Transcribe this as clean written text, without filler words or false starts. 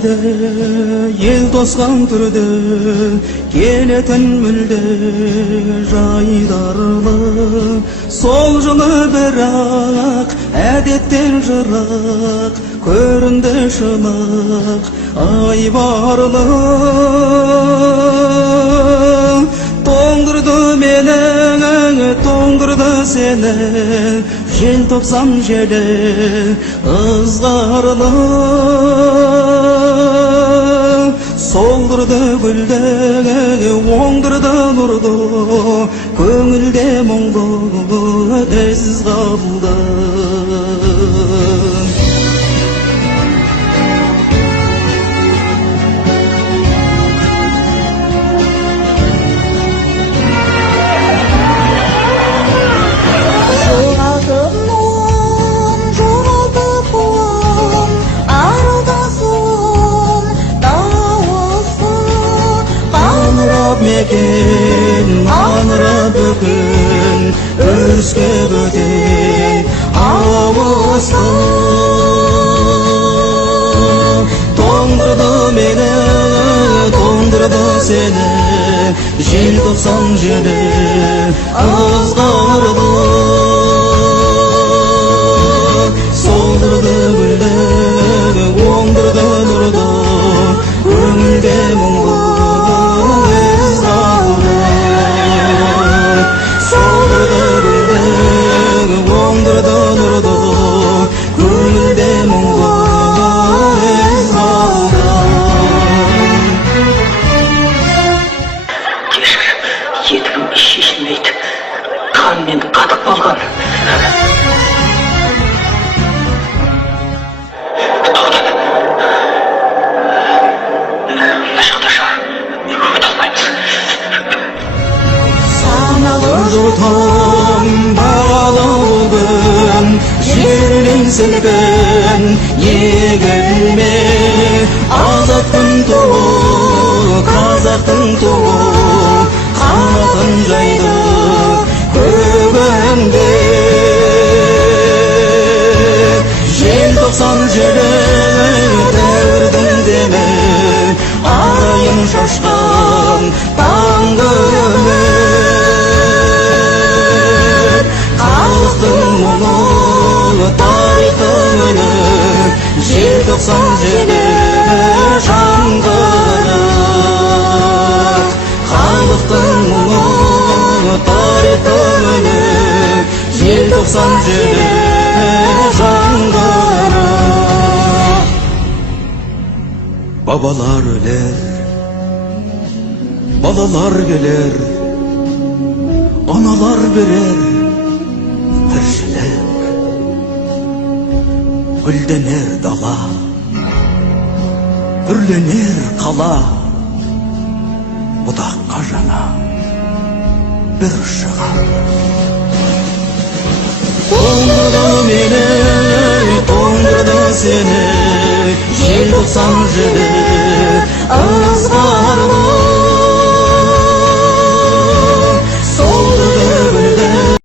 Ел тосқан түрде келетін мүлде жайдарлы сол жылы бірақ әдеттен жырақ көрінді шынық айбарлы тоңдырды мені тоңдырды сені желтоқсан желі ызғарлы солдырды гүлді оңдырды нұрды көңілде мұңды із қалды Аныра бүгін өріске бөтен ауысты тоңдырды мені тоңдырды сені желтоқсан желі ызғарлы солдырды гүлді оңдырды нұрды көңілде мұңды шешілмейді қанмен қатып болған мына жақта шығар өте алмаймыз саналы жұтым бағалы бүгін жерінен сілкін егілме азаттың туы қазақтың туы қанатын жайды көгімде желтоқсан желі дәуірдің демі айын шашқан таңғы үміт халықтың мұңы тарихтың үні желтоқсан желі жаңғырық халықтың мұңы тарихтың үні желтоқсан желі жаңғырық бабалар өлер балалар келер аналар берер тіршілік гүлденер дала үрленер қала бұдаққа жаңа бір шығар